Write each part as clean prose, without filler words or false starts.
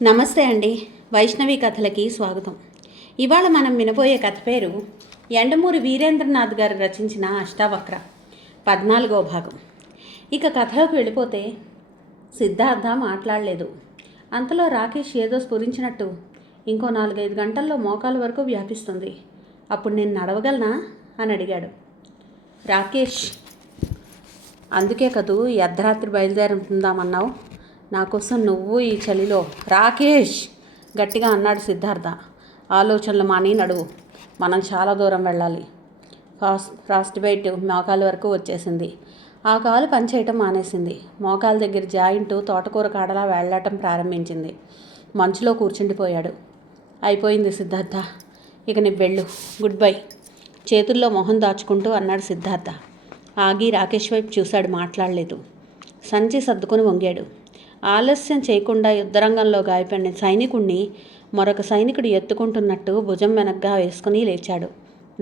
నమస్తే అండి. వైష్ణవి కథలకి స్వాగతం. ఇవాళ మనం వినబోయే కథ పేరు యండమూరి వీరేంద్రనాథ్ గారు రచించిన అష్టావక్ర 14వ భాగం. ఇక కథలోకి వెళ్ళిపోతే సిద్ధార్థ మాట్లాడలేదు. అంతలో రాకేష్ ఏదో స్ఫురించినట్టు ఇంకో 4-5 గంటల్లో మోకాలు వరకు వ్యాపిస్తుంది, అప్పుడు నేను నడవగలనా అని అడిగాడు. రాకేష్, అందుకే కదూ ఈ అర్ధరాత్రి బయలుదేరుతుందామన్నావు. నా కోసం నువ్వు ఈ చలిలో. రాకేష్ గట్టిగా అన్నాడు సిద్ధార్థ. ఆలోచనలు మాని నడువు, మనం చాలా దూరం వెళ్ళాలి. ఫ్రాస్ట్ బైట్ మోకాల వరకు వచ్చేసింది. ఆ కాలు పనిచేయటం మానేసింది. మోకాల దగ్గర జాయింట్ తోటకూర కాడలా వెళ్ళటం ప్రారంభించింది. మంచులో కూర్చుండిపోయాడు. అయిపోయింది సిద్ధార్థ, ఇక నువ్వు వెళ్ళు, గుడ్ బై. చేతుల్లో మొహం దాచుకుంటూ అన్నాడు సిద్ధార్థ. ఆగి రాకేష్ వైపు చూశాడు, మాట్లాడలేదు. సంచి సర్దుకొని వంగాడు. ఆలస్యం చేయకుండా యుద్ధరంగంలో గాయపడిన సైనికుణ్ణి మరొక సైనికుడు ఎత్తుకుంటున్నట్టు భుజం వెనక్గా వేసుకుని లేచాడు.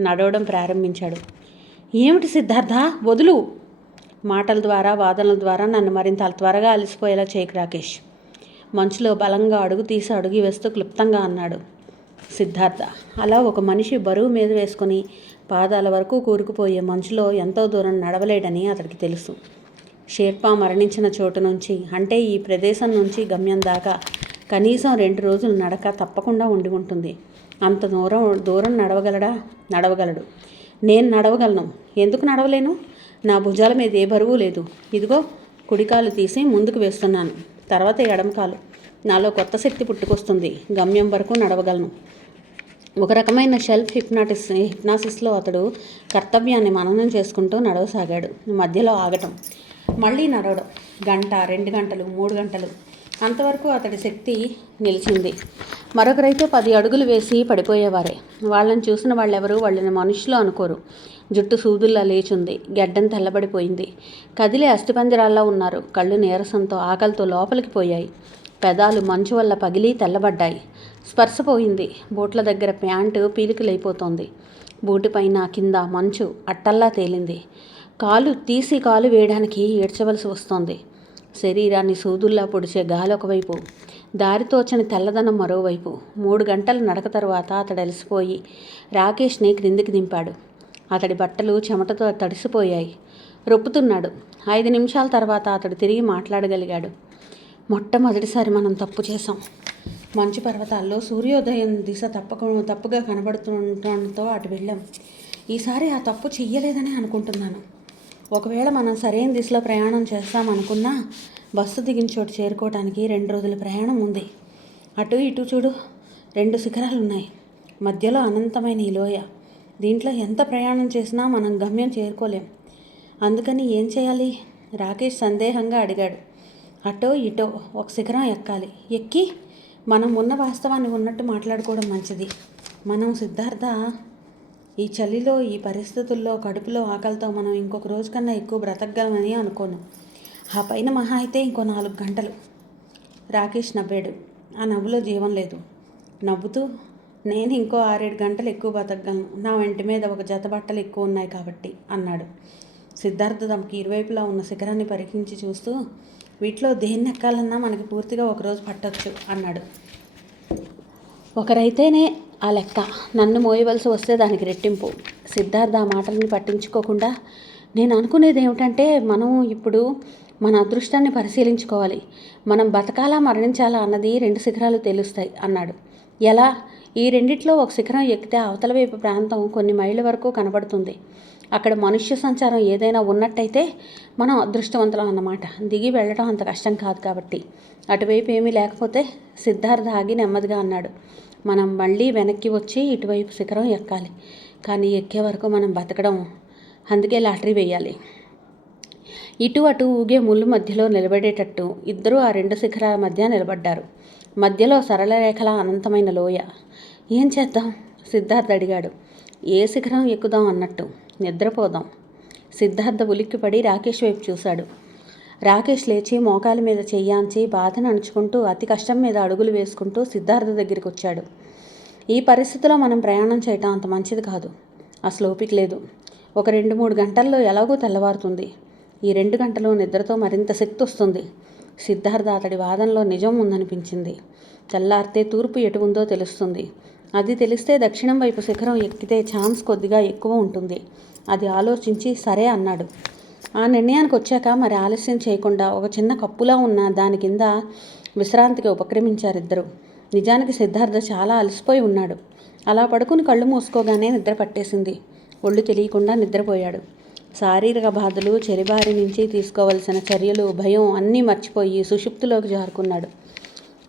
నడవడం ప్రారంభించాడు. ఏమిటి సిద్ధార్థ, వదులు. మాటల ద్వారా వాదనల ద్వారా నన్ను మరింత త్వరగా అలసిపోయేలా చేయకు రాకేష్. మంచులో బలంగా అడుగు తీసి అడుగు వేస్తూ క్లుప్తంగా అన్నాడు సిద్ధార్థ. అలా ఒక మనిషి బరువు మీద వేసుకుని పాదాల వరకు కూరుకుపోయే మంచులో ఎంతో దూరం నడవలేడని అతడికి తెలుసు. షేర్పా మరణించిన చోటు నుంచి, అంటే ఈ ప్రదేశం నుంచి గమ్యం దాకా కనీసం 2 రోజులు నడక తప్పకుండా ఉండి ఉంటుంది. అంత దూరం నడవగలడు. నేను నడవగలను. ఎందుకు నడవలేను? నా భుజాల మీద ఏ బరువు లేదు. ఇదిగో కుడికాలు తీసి ముందుకు వేస్తున్నాను, తర్వాత ఎడమకాలు. నాలో కొత్త శక్తి పుట్టుకొస్తుంది. గమ్యం వరకు నడవగలను. ఒక రకమైన సెల్ఫ్ హిప్నాసిస్లో అతడు కర్తవ్యాన్ని మననం చేసుకుంటూ నడవసాగాడు. మధ్యలో ఆగటం, మళ్ళీ నడవడం. 1 గంట, 2 గంటలు, 3 గంటలు, అంతవరకు అతడి శక్తి నిలిచింది. మరొకరైతే 10 అడుగులు వేసి పడిపోయేవారే. వాళ్ళని చూసిన వాళ్ళెవరూ వాళ్ళని మనుషులు అనుకోరు. జుట్టు సూదుల్లా లేచుంది, గెడ్డం తెల్లబడిపోయింది. కదిలే అస్థిపంజరాల్లో ఉన్నారు. కళ్ళు నీరసంతో ఆకలితో లోపలికి పోయాయి. పెదాలు మంచు వల్ల పగిలి తెల్లబడ్డాయి. స్పర్శ పోయింది. బూట్ల దగ్గర ప్యాంటు పీలికలైపోతోంది. బూటిపైన కింద మంచు అట్టల్లా తేలింది. కాలు వేయడానికి ఏడ్చవలసి వస్తోంది. శరీరాన్ని సూదుల్లా పొడిచే గాలి ఒకవైపు, దారితోచని తెల్లదనం మరోవైపు. 3 గంటల నడక తరువాత అతడు అలసిపోయి రాకేష్ని క్రిందికి దింపాడు. అతడి బట్టలు చెమటతో తడిసిపోయాయి. రొప్పుతున్నాడు. 5 నిమిషాల తర్వాత అతడు తిరిగి మాట్లాడగలిగాడు. మొట్టమొదటిసారి మనం తప్పు చేశాం. మంచు పర్వతాల్లో సూర్యోదయం దిశ తప్పుగా కనబడుతుండటంతో అటు వెళ్ళాం. ఈసారి ఆ తప్పు చెయ్యలేదని అనుకుంటున్నాను. ఒకవేళ మనం సరైన దిశలో ప్రయాణం చేస్తామనుకున్నా బస్సు దిగిన చోటు చేరుకోవడానికి 2 రోజుల ప్రయాణం ఉంది. అటు ఇటు చూడు, 2 శిఖరాలు ఉన్నాయి. మధ్యలో అనంతమైన ఈ లోయ. దీంట్లో ఎంత ప్రయాణం చేసినా మనం గమ్యం చేరుకోలేం. అందుకని ఏం చేయాలి? రాకేష్ సందేహంగా అడిగాడు. అటో ఇటో ఒక శిఖరం ఎక్కాలి. ఎక్కి మనం ఉన్న వాస్తవాన్ని ఉన్నట్టు మాట్లాడుకోవడం మంచిది. మనం సిద్ధార్థ, ఈ చలిలో, ఈ పరిస్థితుల్లో, కడుపులో ఆకలితో మనం ఇంకొక రోజు కన్నా ఎక్కువ బ్రతకగలమని అనుకోను. ఆ పైన మహా అయితే ఇంకో 4 గంటలు. రాకేష్ నవ్వాడు. ఆ నవ్వులో జీవం లేదు. నవ్వుతూ, నేను ఇంకో 6-7 గంటలు ఎక్కువ బతకగలను. నా వెంటి మీద ఒక జత బట్టలు ఎక్కువ ఉన్నాయి కాబట్టి అన్నాడు. సిద్ధార్థ తమకి ఇరువైపులా ఉన్న శిఖరాన్ని పరీక్షించి చూస్తూ, వీటిలో దేన్ని ఎక్కాలన్నా మనకి పూర్తిగా ఒకరోజు పట్టొచ్చు అన్నాడు. ఒకరైతేనే ఆ లెక్క. నన్ను మోయవలసి వస్తే దానికి రెట్టింపు. సిద్ధార్థ ఆ మాటల్ని పట్టించుకోకుండా, నేను అనుకునేది ఏమిటంటే, మనం ఇప్పుడు మన అదృష్టాన్ని పరిశీలించుకోవాలి. మనం బతకాలా మరణించాలా అన్నది 2 శిఖరాలు తెలుస్తాయి అన్నాడు. ఎలా? ఈ రెండిట్లో ఒక శిఖరం ఎక్కితే అవతల వైపు ప్రాంతం కొన్ని మైళ్ళ వరకు కనబడుతుంది. అక్కడ మనుష్య సంచారం ఏదైనా ఉన్నట్టయితే మనం అదృష్టవంతులం అన్నమాట. దిగి వెళ్ళడం అంత కష్టం కాదు కాబట్టి. అటువైపు ఏమీ లేకపోతే? సిద్ధార్థ ఆగి నెమ్మదిగా అన్నాడు. మనం మళ్ళీ వెనక్కి వచ్చి ఇటువైపు శిఖరం ఎక్కాలి. కానీ ఎక్కే వరకు మనం బతకడం. అందుకే లాటరీ వేయాలి. ఇటు అటు ఊగే ముళ్ళు మధ్యలో నిలబడేటట్టు ఇద్దరూ ఆ 2 శిఖరాల మధ్య నిలబడ్డారు. మధ్యలో సరళరేఖల అనంతమైన లోయ. ఏం చేద్దాం? సిద్ధార్థ అడిగాడు. ఏ శిఖరం ఎక్కుదాం అన్నట్టు. నిద్రపోదాం. సిద్ధార్థ ఉలిక్కిపడి రాకేష్ వైపు చూశాడు. రాకేష్ లేచి మోకాల మీద చెయ్యాంచి బాధను అణుచుకుంటూ అతి కష్టం మీద అడుగులు వేసుకుంటూ సిద్ధార్థ దగ్గరికి వచ్చాడు. ఈ పరిస్థితిలో మనం ప్రయాణం చేయటం అంత మంచిది కాదు. అసలు ఓపిక లేదు. ఒక 2-3 గంటల్లో ఎలాగో తెల్లవారుతుంది. ఈ 2 గంటలు నిద్రతో మరింత శక్తి వస్తుంది. సిద్ధార్థ అతడి వాదనలో నిజం ఉందనిపించింది. తెల్లారితే తూర్పు ఎటు ఉందో తెలుస్తుంది. అది తెలిస్తే దక్షిణం వైపు శిఖరం ఎక్కితే ఛాన్స్ కొద్దిగా ఎక్కువ ఉంటుంది. అది ఆలోచించి సరే అన్నాడు. ఆ నిర్ణయానికి వచ్చాక మరి ఆలస్యం చేయకుండా ఒక చిన్న కప్పులా ఉన్న దాని కింద విశ్రాంతికి ఉపక్రమించారిద్దరు. నిజానికి సిద్ధార్థ చాలా అలసిపోయి ఉన్నాడు. అలా పడుకుని కళ్ళు మూసుకోగానే నిద్ర పట్టేసింది. ఒళ్ళు తెలియకుండా నిద్రపోయాడు. శారీరక బాధలు, చెరిబారి నుంచి తీసుకోవలసిన చర్యలు, భయం అన్నీ మర్చిపోయి సుషుప్తిలోకి జారుకున్నాడు.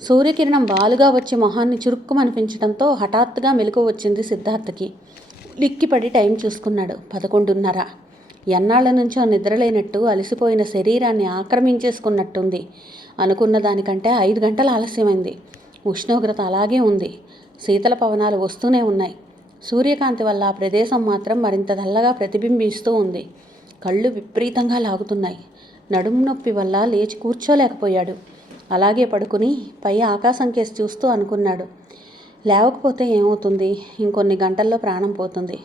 సూర్యకిరణం బాలుగా వచ్చి మొహాన్ని చురుక్కుమనిపించడంతో హఠాత్తుగా మెలకువ వచ్చింది సిద్ధార్థకి. లిక్కిపడి టైం చూసుకున్నాడు. 11:30. ఎన్నాళ్ల నుంచో నిద్రలేనట్టు అలసిపోయిన శరీరాన్ని ఆక్రమించేసుకున్నట్టుంది. అనుకున్న దానికంటే 5 గంటల ఆలస్యమైంది. ఉష్ణోగ్రత అలాగే ఉంది. శీతల పవనాలు వస్తూనే ఉన్నాయి. సూర్యకాంతి వల్ల ఆ ప్రదేశం మాత్రం మరింత తెల్లగా ప్రతిబింబిస్తూ ఉంది. కళ్ళు విపరీతంగా లాగుతున్నాయి. నడుము నొప్పి వల్ల లేచి కూర్చోలేకపోయాడు. అలాగే పడుకుని పై ఆకాశం కేసి చూస్తూ అనుకున్నాడు, లేవకపోతే ఏమవుతుంది? ఇంకొన్ని గంటల్లో ప్రాణం పోతుంది.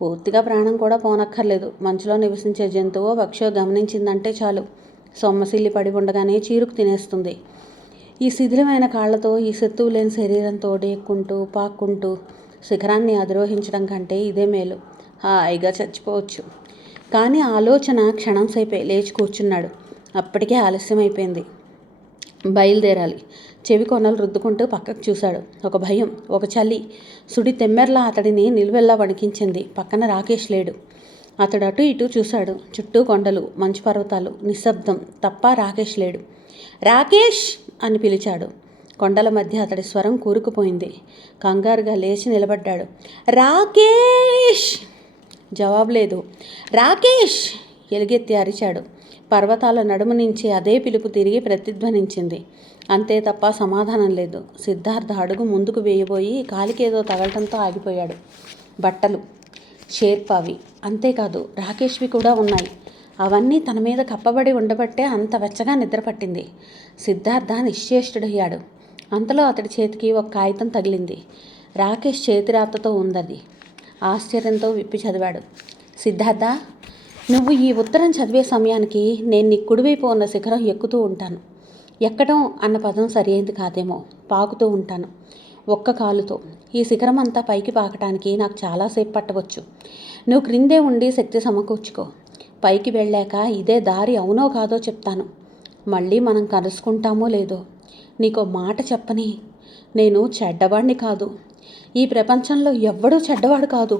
పూర్తిగా ప్రాణం కూడా పోనక్కర్లేదు. మంచులో నివసించే జంతువో పక్షో గమనించిందంటే చాలు, సొమ్మసిల్లి పడి ఉండగానే చీరుకు తినేస్తుంది. ఈ శిథిలమైన కాళ్లతో, ఈ శత్రువు లేని శరీరంతో డేక్కుంటూ పాక్కుంటూ శిఖరాన్ని అధిరోహించడం కంటే ఇదే మేలు. హాయిగా చచ్చిపోవచ్చు. కానీ ఆలోచన క్షణం సేపే. లేచి కూర్చున్నాడు. అప్పటికే ఆలస్యమైపోయింది. బయలుదేరాలి. చెవి కొనలు రుద్దుకుంటూ పక్కకు చూశాడు. ఒక భయం, ఒక చలి, సుడి తెమ్మెర్లా అతడిని నిలువెల్లా వణికించింది. పక్కన రాకేష్ లేడు. అతడు అటు ఇటు చూశాడు. చుట్టూ కొండలు, మంచు పర్వతాలు, నిశ్శబ్దం తప్ప రాకేష్ లేడు. రాకేష్ అని పిలిచాడు. కొండల మధ్య అతడి స్వరం కూరుకుపోయింది. కంగారుగా లేచి నిలబడ్డాడు. రాకేష్! జవాబు లేదు. రాకేష్! ఎలుగెత్తి అరిచాడు. పర్వతాల నడుము నుంచి అదే పిలుపు తిరిగి ప్రతిధ్వనించింది. అంతే తప్ప సమాధానం లేదు. సిద్ధార్థ అడుగు ముందుకు వేయబోయి కాలికేదో తగలటంతో ఆగిపోయాడు. బట్టలు షేర్పావి, అంతేకాదు రాకేష్వి కూడా ఉన్నాయి. అవన్నీ తన మీద కప్పబడి ఉండబట్టే అంత వెచ్చగా నిద్రపట్టింది. సిద్ధార్థ నిశ్చేష్టుడయ్యాడు. అంతలో అతడి చేతికి ఒక కాగితం తగిలింది. రాకేష్ చేతిరాతతో ఉందది. ఆశ్చర్యంతో విప్పి చదివాడు. సిద్ధార్థ, నువ్వు ఈ ఉత్తరం చదివే సమయానికి నేను నీ కుడివైపు ఉన్న శిఖరం ఎక్కుతూ ఉంటాను. ఎక్కడం అన్న పదం సరైనది కాదేమో. పాకుతూ ఉంటాను ఒక్క కాలుతో. ఈ శిఖరం అంతా పైకి పాకటానికి నాకు చాలాసేపు పట్టవచ్చు. నువ్వు క్రిందే ఉండి శక్తి సమకూర్చుకో. పైకి వెళ్ళాక ఇదే దారి అవునో కాదో చెప్తాను. మళ్ళీ మనం కలుసుకుంటామో లేదో. నీకో మాట చెప్పని, నేను చెడ్డవాడిని కాదు. ఈ ప్రపంచంలో ఎవ్వడూ చెడ్డవాడు కాదు.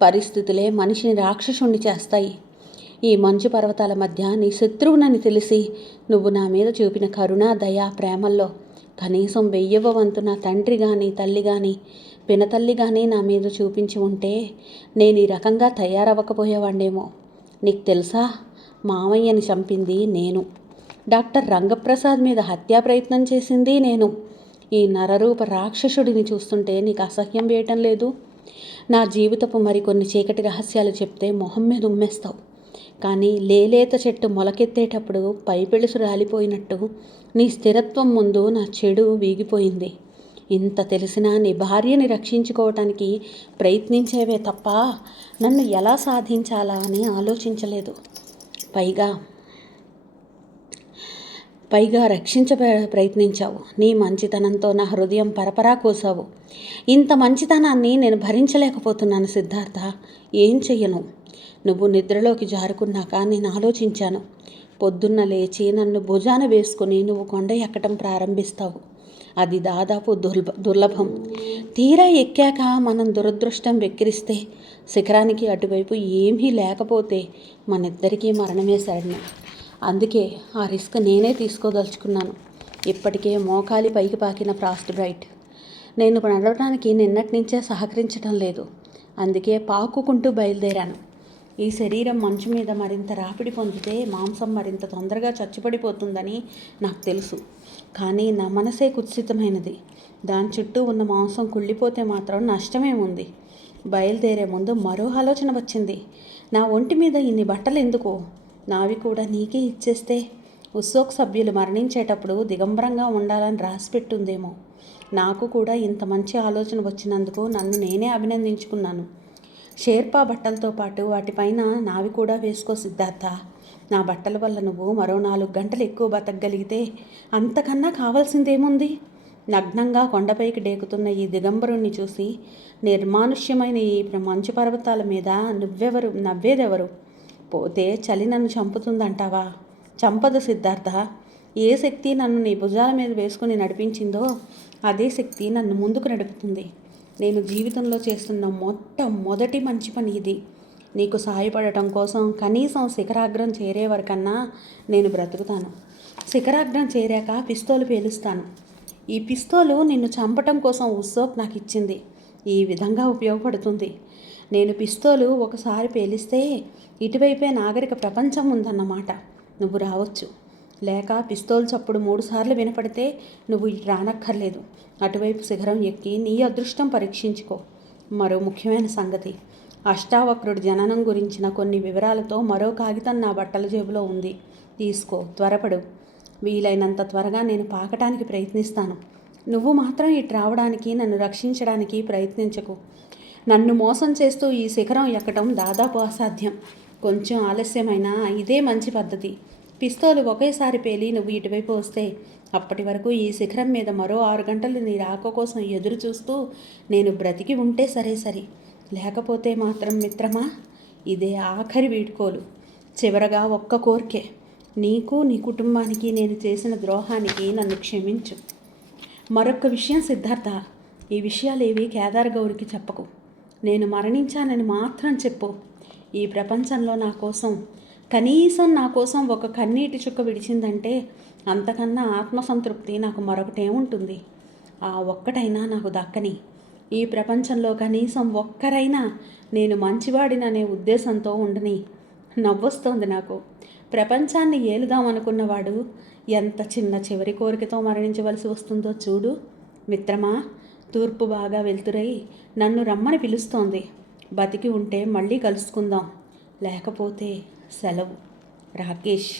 పరిస్థితులే మనిషిని రాక్షసుణ్ణి చేస్తాయి. ఈ మంచు పర్వతాల మధ్య నీ శత్రువునని తెలిసి నువ్వు నా మీద చూపిన కరుణ, దయ, ప్రేమల్లో కనీసం 1000వ వంతు నా తండ్రి కానీ, తల్లి కానీ, పినతల్లి కానీ నా మీద చూపించి ఉంటే నేను ఈ రకంగా తయారవ్వకపోయేవాడేమో. నీకు తెలుసా, మామయ్యని చంపింది నేను. డాక్టర్ రంగప్రసాద్ మీద హత్యా ప్రయత్నం చేసింది నేను. ఈ నరరూప రాక్షసుడిని చూస్తుంటే నీకు అసహ్యం వేయటం లేదు? నా జీవితపు మరికొన్ని చీకటి రహస్యాలు చెప్తే మొహం మీద ఉమ్మేస్తావు. కానీ లేలేత చెట్టు మొలకెత్తేటప్పుడు పైపెలుసు రాలిపోయినట్టు నీ స్థిరత్వం ముందు నా చెడు వీగిపోయింది. ఇంత తెలిసినా నీ భార్యని రక్షించుకోవటానికి ప్రయత్నించేవే తప్ప నన్ను ఎలా సాధించాలా అని ఆలోచించలేదు. పైగా ప్రయత్నించావు. నీ మంచితనంతో నా హృదయం పరపరా కోసావు. ఇంత మంచితనాన్ని నేను భరించలేకపోతున్నాను సిద్ధార్థ. ఏం చెయ్యను? నువ్వు నిద్రలోకి జారుకున్నాక నేను ఆలోచించాను. పొద్దున్న లేచి నన్ను భుజాన వేసుకుని నువ్వు కొండ ఎక్కటం ప్రారంభిస్తావు. అది దాదాపు దుర్లభం. తీరా ఎక్కాక మనం దురదృష్టం వెక్కిరిస్తే, శిఖరానికి అటువైపు ఏమీ లేకపోతే మనిద్దరికీ మరణమే శరణ్యం. అందుకే ఆ రిస్క్ నేనే తీసుకోదలుచుకున్నాను. ఇప్పటికే మోకాలి పైకి పాకిన ఫ్రాస్ట్ బ్రైట్. నేను నడవడానికి నిన్నటి నుంచే సహకరించడం లేదు. అందుకే పాకుకుంటూ బయలుదేరాను. ఈ శరీరం మంచు మీద మరింత రాపిడి పొందితే మాంసం మరింత తొందరగా చచ్చుపడిపోతుందని నాకు తెలుసు. కానీ నా మనసే కుత్సితమైనది. దాని చుట్టూ ఉన్న మాంసం కుళ్ళిపోతే మాత్రం నష్టమేముంది? బయలుదేరే ముందు మరో ఆలోచన వచ్చింది. నా ఒంటి మీద ఇన్ని బట్టలు ఎందుకు? నావి కూడా నీకే ఇచ్చేస్తే? ఉత్సోక్ సభ్యులు మరణించేటప్పుడు దిగంబరంగా ఉండాలని రాసిపెట్టుందేమో. నాకు కూడా ఇంత మంచి ఆలోచన వచ్చినందుకు నన్ను నేనే అభినందించుకున్నాను. షేర్పా బట్టలతో పాటు వాటిపైన నావి కూడా వేసుకో సిద్ధార్థ. నా బట్టల వల్ల నువ్వు మరో 4 గంటలు ఎక్కువ బతకగలిగితే అంతకన్నా కావాల్సిందేముంది? నగ్నంగా కొండపైకి డేకుతున్న ఈ దిగంబరుణ్ణి చూసి నిర్మానుష్యమైన ఈ మంచు పర్వతాల మీద నవ్వేదెవరు? పోతే చలి నన్ను చంపుతుందంటావా? చంపదు సిద్ధార్థ. ఏ శక్తి నన్ను నీ భుజాల మీద వేసుకుని నడిపించిందో అదే శక్తి నన్ను ముందుకు నడుపుతుంది. నేను జీవితంలో చేస్తున్న మొదటి మంచి పని ఇది. నీకు సహాయపడటం కోసం కనీసం శిఖరాగ్రం చేరే వరకన్నా నేను బ్రతుకుతాను. శిఖరాగ్రం చేరాక పిస్తోలు పేలుస్తాను. ఈ పిస్తోలు నిన్ను చంపటం కోసం ఉత్సోక్ నాకు ఇచ్చింది. ఈ విధంగా ఉపయోగపడుతుంది. నేను పిస్తోలు ఒకసారి పేలిస్తే ఇటువైపే నాగరిక ప్రపంచం ఉందన్నమాట. నువ్వు రావచ్చు. లేక పిస్తోల్ చప్పుడు 3 సార్లు వినపడితే నువ్వు ఇటు రానక్కర్లేదు. అటువైపు శిఖరం ఎక్కి నీ అదృష్టం పరీక్షించుకో. మరో ముఖ్యమైన సంగతి, అష్టావక్రుడి జననం గురించిన కొన్ని వివరాలతో మరో కాగితం నా బట్టల జేబులో ఉంది. తీసుకో, త్వరపడు. వీలైనంత త్వరగా నేను పాకటానికి ప్రయత్నిస్తాను. నువ్వు మాత్రం ఇటు రావడానికి, నన్ను రక్షించడానికి ప్రయత్నించకు. నన్ను మోసం చేస్తూ ఈ శిఖరం ఎక్కడం దాదాపు అసాధ్యం. కొంచెం ఆలస్యమైనా ఇదే మంచి పద్ధతి. పిస్తోలు ఒకేసారి పేలి నువ్వు ఇటువైపు వస్తే అప్పటి వరకు ఈ శిఖరం మీద మరో 6 గంటలు నీ రాక కోసం ఎదురు చూస్తూ నేను బ్రతికి ఉంటే సరే. లేకపోతే మాత్రం మిత్రమా, ఇదే ఆఖరి వీడ్కోలు. చివరగా ఒక్క కోరికే, నీకు నీ కుటుంబానికి నేను చేసిన ద్రోహానికి నన్ను క్షమించు. మరొక్క విషయం సిద్ధార్థ, ఈ విషయాలేవి కేదార్ గౌరికి చెప్పకు. నేను మరణించానని మాత్రం చెప్పు. ఈ ప్రపంచంలో కనీసం నా కోసం ఒక కన్నీటి చుక్క విడిచిందంటే అంతకన్నా ఆత్మసంతృప్తి నాకు మరొకటేముంటుంది? ఆ ఒక్కటైనా నాకు దక్కని. ఈ ప్రపంచంలో కనీసం ఒక్కరైనా నేను మంచివాడిననే ఉద్దేశంతో ఉండని. నవ్వొస్తోంది నాకు. ప్రపంచాన్ని ఏలుదామనుకున్నవాడు ఎంత చిన్న చివరి కోరికతో మరణించవలసి వస్తుందో చూడు. మిత్రమా, తూర్పు బాగా వెళ్తురై నన్ను రమ్మని పిలుస్తోంది. బతికి ఉంటే మళ్ళీ కలుసుకుందాం, లేకపోతే సెలవు. రాకేష్.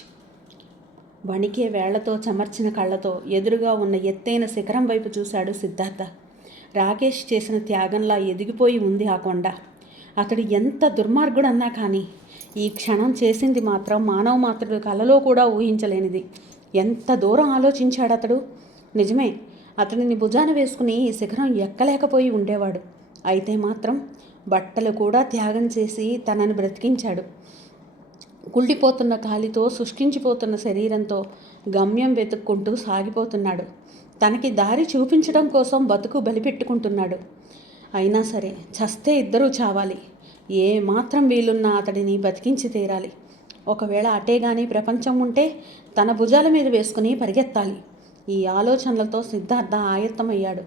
వణికే వేళ్లతో చెమర్చిన కళ్ళతో ఎదురుగా ఉన్న ఎత్తైన శిఖరం వైపు చూశాడు సిద్ధార్థ. రాకేష్ చేసిన త్యాగంలా ఎదిగిపోయి ఉంది ఆ కొండ. అతడు ఎంత దుర్మార్గుడన్నా కానీ ఈ క్షణం చేసింది మాత్రం మానవ మాత్రుడు కలలో కూడా ఊహించలేనిది. ఎంత దూరం ఆలోచించాడు అతడు. నిజమే, అతడిని భుజాన వేసుకుని ఈ శిఖరం ఎక్కలేకపోయి ఉండేవాడు. అయితే మాత్రం బట్టలు కూడా త్యాగం చేసి తనను బ్రతికించాడు. కుళ్ళిపోతున్న కాలితో, శుష్కించిపోతున్న శరీరంతో గమ్యం వెతుక్కుంటూ సాగిపోతున్నాడు. తనకి దారి చూపించడం కోసం బతుకు బలిపెట్టుకుంటున్నాడు. అయినా సరే చస్తే ఇద్దరూ చావాలి. ఏ మాత్రం వీలున్నా అతడిని బతికించి తీరాలి. ఒకవేళ అటే గాని ప్రపంచం ఉంటే తన భుజాల మీద వేసుకుని పరిగెత్తాలి. ఈ ఆలోచనలతో సిద్ధార్థ ఆయత్తమయ్యాడు.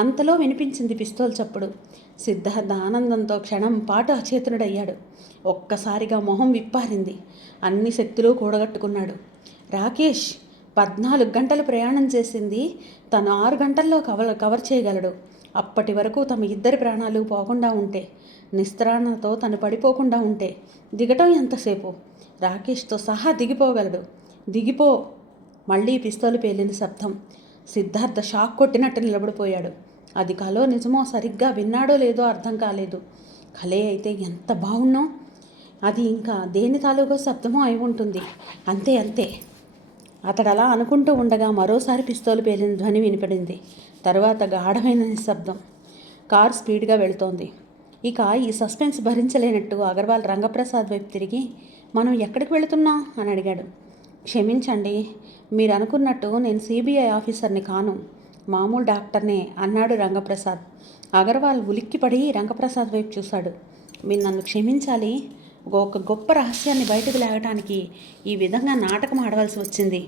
అంతలో వినిపించింది పిస్తోల్ చప్పుడు. సిద్ధార్థ ఆనందంతో క్షణం పాటు అచేతనుడయ్యాడు. ఒక్కసారిగా మొహం విప్పారింది. అన్ని శక్తులు కూడగట్టుకున్నాడు. రాకేష్ 14 గంటలు ప్రయాణం చేసింది తను 6 గంటల్లో కవర్ చేయగలడు. అప్పటి వరకు తమ ఇద్దరి ప్రాణాలు పోకుండా ఉంటే, నిస్త్రాణతో తను పడిపోకుండా ఉంటే దిగటం ఎంతసేపు? రాకేష్తో సహా దిగిపోగలడు. దిగిపో. మళ్ళీ పిస్తోలు పేలిన శబ్దం. సిద్ధార్థ షాక్ కొట్టినట్టు నిలబడిపోయాడు. అది కలో నిజమో సరిగ్గా విన్నాడో లేదో అర్థం కాలేదు. కలే అయితే ఎంత బాగున్నాం. అది ఇంకా దేని తాలూకో శబ్దమో అయి ఉంటుంది. అంతే. అతడు అలా అనుకుంటూ ఉండగా మరోసారి పిస్తోలు పేలిన ధ్వని వినిపడింది. తర్వాత గాఢమైన నిశ్శబ్దం. కారు స్పీడ్గా వెళుతోంది. ఇక ఈ సస్పెన్స్ భరించలేనట్టు అగర్వాల్ రంగప్రసాద్ వైపు తిరిగి, మనం ఎక్కడికి వెళుతున్నాం అని అడిగాడు. క్షమించండి, మీరు అనుకున్నట్టు నేను సిబిఐ ఆఫీసర్ని కాను, మామూలు డాక్టర్నే అన్నాడు రంగప్రసాద్. అగర్వాల్ ఉలిక్కిపడి రంగప్రసాద్ వైపు చూశాడు. మీరు నన్ను క్షమించాలి. ఒక గొప్ప రహస్యాన్ని బయటకు లేవటానికి ఈ విధంగా నాటకం ఆడవలసి వచ్చింది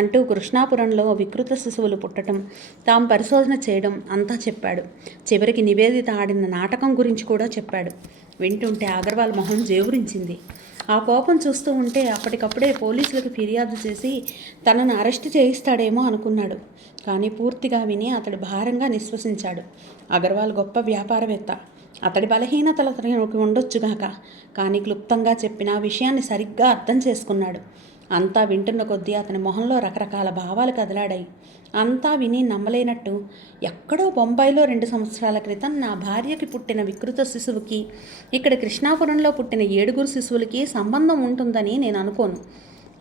అంటూ కృష్ణాపురంలో వికృత శిశువులు పుట్టడం, తాము పరిశోధన చేయడం అంతా చెప్పాడు. చివరికి నివేదిత ఆడిన నాటకం గురించి కూడా చెప్పాడు. వింటుంటే అగర్వాల్ మొహం జేవురించింది. ఆ కోపం చూస్తూ ఉంటే అప్పటికప్పుడే పోలీసులకు ఫిర్యాదు చేసి తనను అరెస్టు చేయిస్తాడేమో అనుకున్నాడు. కానీ పూర్తిగా విని అతడు భారంగా నిశ్వసించాడు. అగర్వాల్ గొప్ప వ్యాపారవేత్త. అతడి బలహీనతలు అతనికి ఉండొచ్చుగాక, కానీ క్లుప్తంగా చెప్పిన విషయాన్ని సరిగ్గా అర్థం చేసుకున్నాడు. అంతా వింటున్న కొద్దీ అతని మొహంలో రకరకాల భావాలు కదలాడాయి. అంతా విని నమ్మలేనట్టు, ఎక్కడో బొంబాయిలో 2 సంవత్సరాల క్రితం నా భార్యకి పుట్టిన వికృత శిశువుకి ఇక్కడ కృష్ణాపురంలో పుట్టిన 7 శిశువులకి సంబంధం ఉంటుందని నేను అనుకోను.